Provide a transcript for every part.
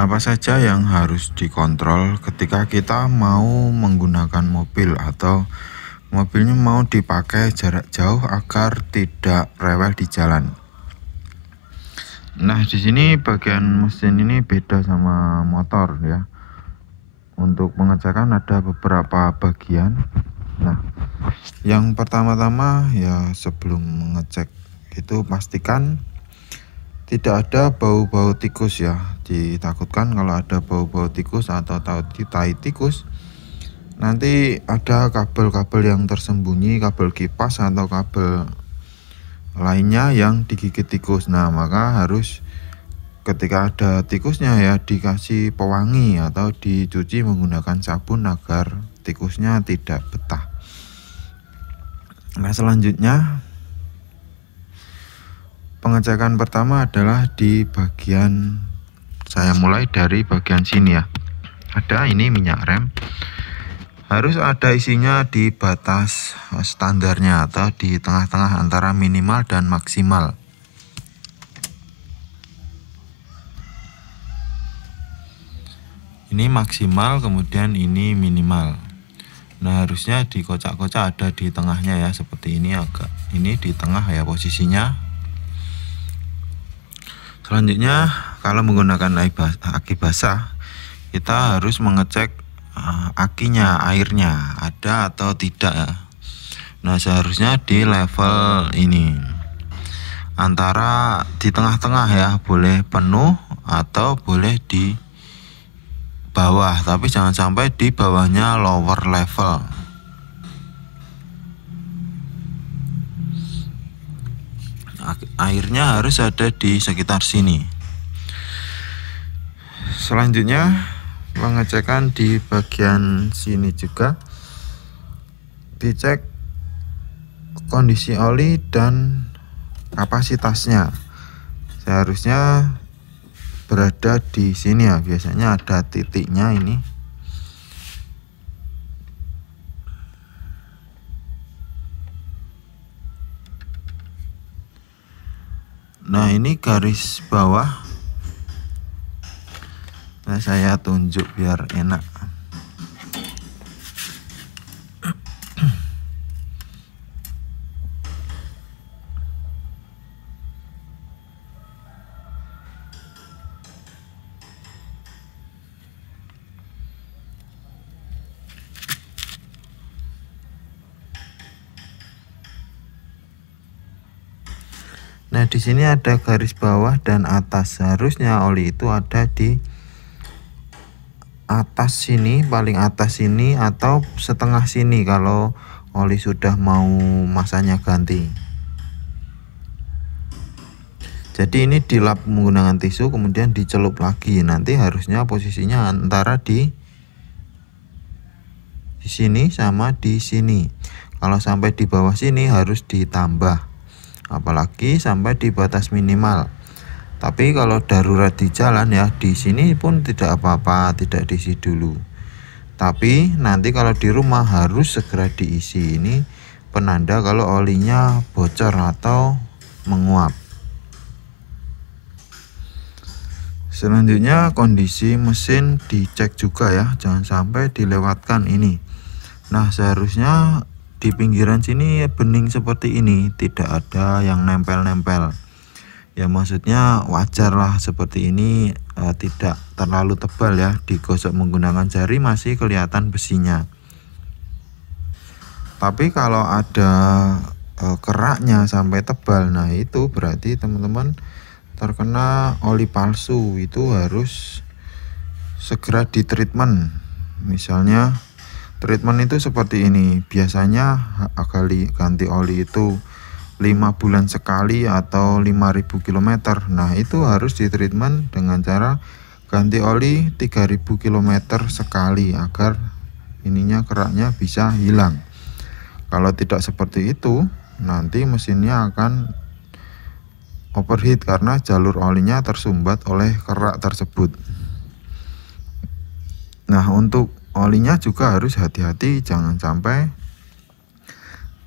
Apa saja yang harus dikontrol ketika kita mau menggunakan mobil atau mobilnya mau dipakai jarak jauh agar tidak rewel di jalan? Nah, di sini bagian mesin ini beda sama motor ya. Untuk pengecekan ada beberapa bagian. Nah, yang pertama-tama ya sebelum mengecek itu pastikan tidak ada bau-bau tikus ya. Ditakutkan kalau ada bau-bau tikus atau tai tikus, nanti ada kabel-kabel yang tersembunyi, kabel kipas atau kabel lainnya yang digigit tikus. Nah, maka harus ketika ada tikusnya ya dikasih pewangi atau dicuci menggunakan sabun agar tikusnya tidak betah. Nah, selanjutnya pengecekan pertama adalah di bagian, saya mulai dari bagian sini ya. Ada ini minyak rem, harus ada isinya di batas standarnya atau di tengah-tengah antara minimal dan maksimal. Ini maksimal, kemudian ini minimal. Nah, harusnya di kocak-kocak ada di tengahnya ya, seperti ini agak ini di tengah ya posisinya. Selanjutnya, kalau menggunakan aki basah, kita harus mengecek akinya, airnya ada atau tidak ya. Nah, seharusnya di level ini antara di tengah-tengah ya, boleh penuh atau boleh di bawah, tapi jangan sampai di bawahnya lower level. Airnya harus ada di sekitar sini. Selanjutnya pengecekan di bagian sini juga, dicek kondisi oli dan kapasitasnya. Seharusnya berada di sini ya, biasanya ada titiknya ini. Nah, ini garis bawah. Nah, saya tunjuk biar enak. Nah, di sini ada garis bawah dan atas. Seharusnya oli itu ada di atas sini, paling atas sini atau setengah sini kalau oli sudah mau masanya ganti. Jadi ini dilap menggunakan tisu kemudian dicelup lagi. Nanti harusnya posisinya antara di sini sama di sini. Kalau sampai di bawah sini harus ditambah. Apalagi sampai di batas minimal. Tapi kalau darurat di jalan ya, di sini pun tidak apa-apa, tidak diisi dulu. Tapi nanti kalau di rumah harus segera diisi. Ini penanda kalau olinya bocor atau menguap. Selanjutnya kondisi mesin dicek juga ya, jangan sampai dilewatkan ini. Nah, seharusnya di pinggiran sini bening seperti ini, tidak ada yang nempel-nempel. Ya maksudnya wajar lah seperti ini, tidak terlalu tebal ya, digosok menggunakan jari masih kelihatan besinya. Tapi kalau ada keraknya sampai tebal, nah itu berarti teman-teman terkena oli palsu. Itu harus segera di treatment. Misalnya treatment itu seperti ini. Biasanya ganti oli itu 5 bulan sekali atau 5000 km. Nah, itu harus di treatment dengan cara ganti oli 3000 km sekali agar ininya keraknya bisa hilang. Kalau tidak seperti itu, nanti mesinnya akan overheat karena jalur olinya tersumbat oleh kerak tersebut. Nah, untuk olinya juga harus hati-hati, jangan sampai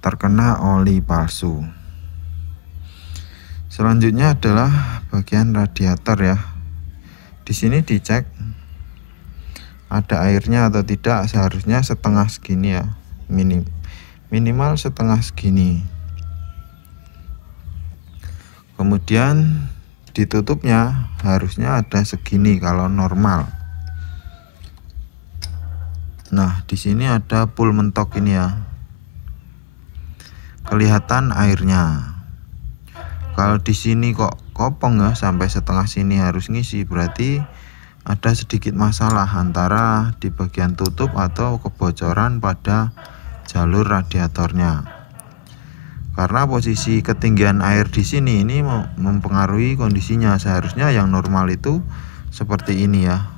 terkena oli palsu. Selanjutnya adalah bagian radiator ya. Di sini dicek ada airnya atau tidak, seharusnya setengah segini ya, minimal setengah segini. Kemudian ditutupnya harusnya ada segini kalau normal. Nah, di sini ada pool mentok ini ya, kelihatan airnya. Kalau di sini kok kopong ya, sampai setengah sini harus ngisi, berarti ada sedikit masalah antara di bagian tutup atau kebocoran pada jalur radiatornya. Karena posisi ketinggian air di sini ini mempengaruhi kondisinya. Seharusnya yang normal itu seperti ini ya,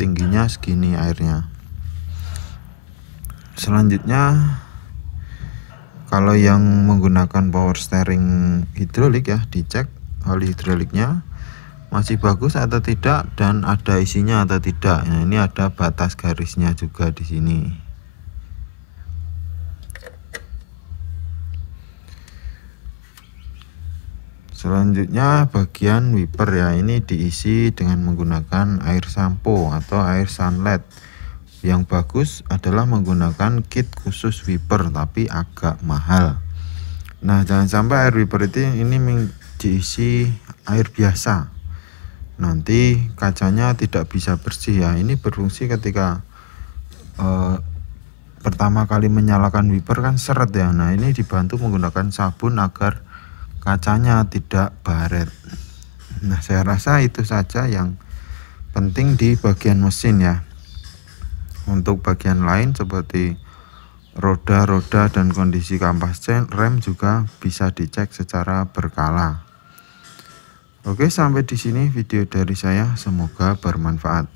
tingginya segini airnya. Selanjutnya, kalau yang menggunakan power steering hidrolik ya, dicek oli hidroliknya masih bagus atau tidak dan ada isinya atau tidak. Nah, ini ada batas garisnya juga di sini. Selanjutnya bagian wiper ya, ini diisi dengan menggunakan air sampo atau air sunlight. Yang bagus adalah menggunakan kit khusus wiper, tapi agak mahal. Nah, jangan sampai air wiper itu ini diisi air biasa, nanti kacanya tidak bisa bersih ya. Ini berfungsi ketika pertama kali menyalakan wiper kan seret ya. Nah, ini dibantu menggunakan sabun agar kacanya tidak baret. Nah, saya rasa itu saja yang penting di bagian mesin ya. Untuk bagian lain seperti roda-roda dan kondisi kampas rem juga bisa dicek secara berkala. Oke, sampai di sini video dari saya, semoga bermanfaat.